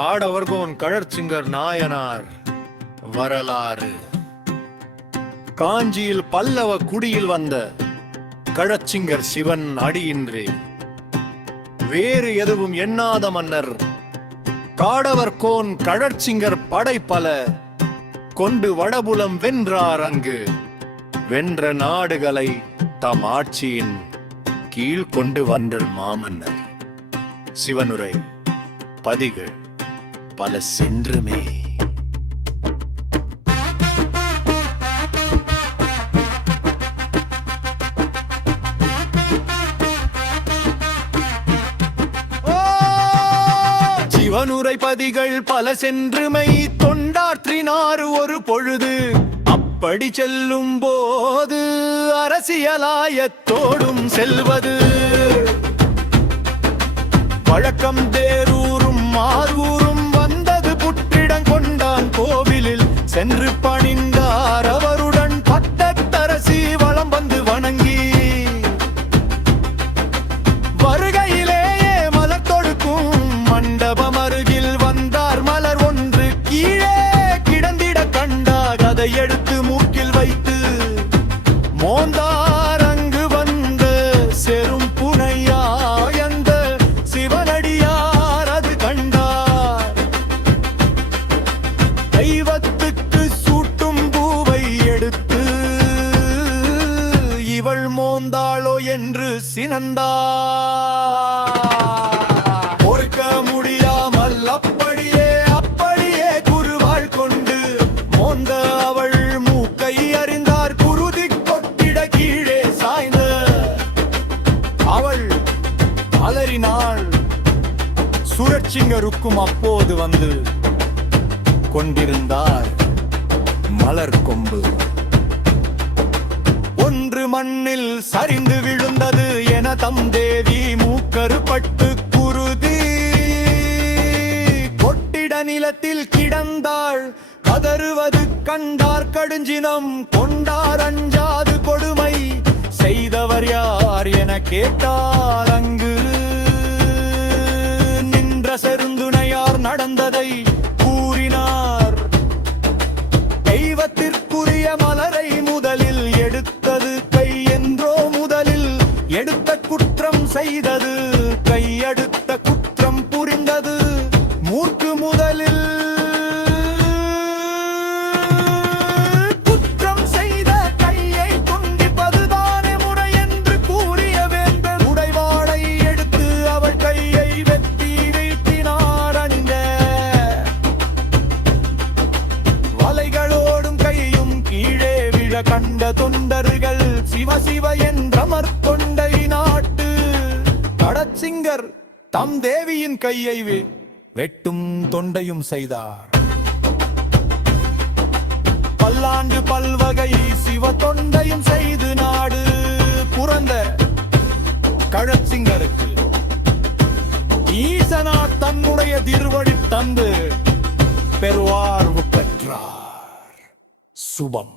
காடவர்கோன் கழற்சிங்கர் நாயனார் வரலாறு. காஞ்சியில் பல்லவ குடியில் வந்த கழச்சிங்கர் சிவன் அடியின்றி வேறு எதுவும் எண்ணாத மன்னர் காடவர்கோன் கழற்சிங்கர் படைப்பல கொண்டு வடபுலம் வென்றார். அங்கு வென்ற நாடுகளை தம் ஆட்சியின் கீழ் கொண்டு வந்த மாமன்னர். சிவனுரை பதிகள் பல சென்றுமே. சிவனுரை பதிகள் பல சென்றுமை தொண்டாற்றினார் ஒரு பொழுது. அப்படி செல்லும் போது அரசியலாயத்தோடும் செல்வது வழக்கம். தேரூரும் மாரூரும் வந்தது புற்றிடம் கொண்டான் கோவிலில் சென்று பணிந்தார். அவருடன் பட்டத்தரசி வலம் வந்து வணங்கி வருகையிலேயே மலர் தொடுக்கும் மண்டபம் அருகில் வந்தார். மலர் ஒன்று கீழே கிடந்திட கண்டார். அதை எடுத்து மூக்கில் வைத்து மோந்தார். அங்கு வந்த செரும் புனையாயந்த சிவனடியார் அது கண்டார். தெய்வத்துக்கு சூட்டும் பூவை எடுத்து இவள் மோந்தாளோ என்று சினந்தார். பொறுக்க முடியாமல் அப்படியே குருவாள் கொண்டு மோந்த அவள் மூக்கை அறிந்தார். குருதி கொட்டிட கீழே சாய்ந்த அவள் அலறினாள். சுரட்சிங்கருக்கும் அப்போது வந்து கொண்டிருந்தார் மலர் கொம்பு ஒன்று மண்ணில் சரிந்து விழுந்தது என தம் தேவி மூக்கருப்பட்டு குருதி கொட்டிட நிலத்தில் கிடந்தாள். கதறுவது கண்டார். கடுஞ்சினம் கொண்டார். அஞ்சாது கொடுமை செய்தவர் யார் என கேட்டார். அங்கு நின்ற செருந்துணையார் நடந்ததை கூறினார். தெய்வத்திற்குரிய மலரை முதலில் எடுத்தது கை என்றோ முதலில் எடுத்த குற்றம் செய்தது கை. அடுத்த குற்றம் புரிந்தது மூர்க்கு முதலில் குற்றம் செய்த கையை துண்டிப்பதுதானே முறை என்று கூறிய வேந்தர் உடைவாளை எடுத்து அவள் கையை வெட்டி வீட்டினார். அணிந்த வலைகளோடும் கையும் கீழே விழ கண்ட தொண்டர்கள் சிவ சிவ என்றமர் கொண்டை நாட்டு கழற்சிங்கர் தம் தேவியின் கையை வெட்டும் தொண்டையும் செய்தார். பல்லாண்டு பல்வகை சிவ தொண்டையும் செய்து நாடு புரந்த கழற்சிங்கருக்கு ஈசனார் தன்னுடைய திருவடி தந்து பெருவாழ்வு பெற்றார். சுபம்.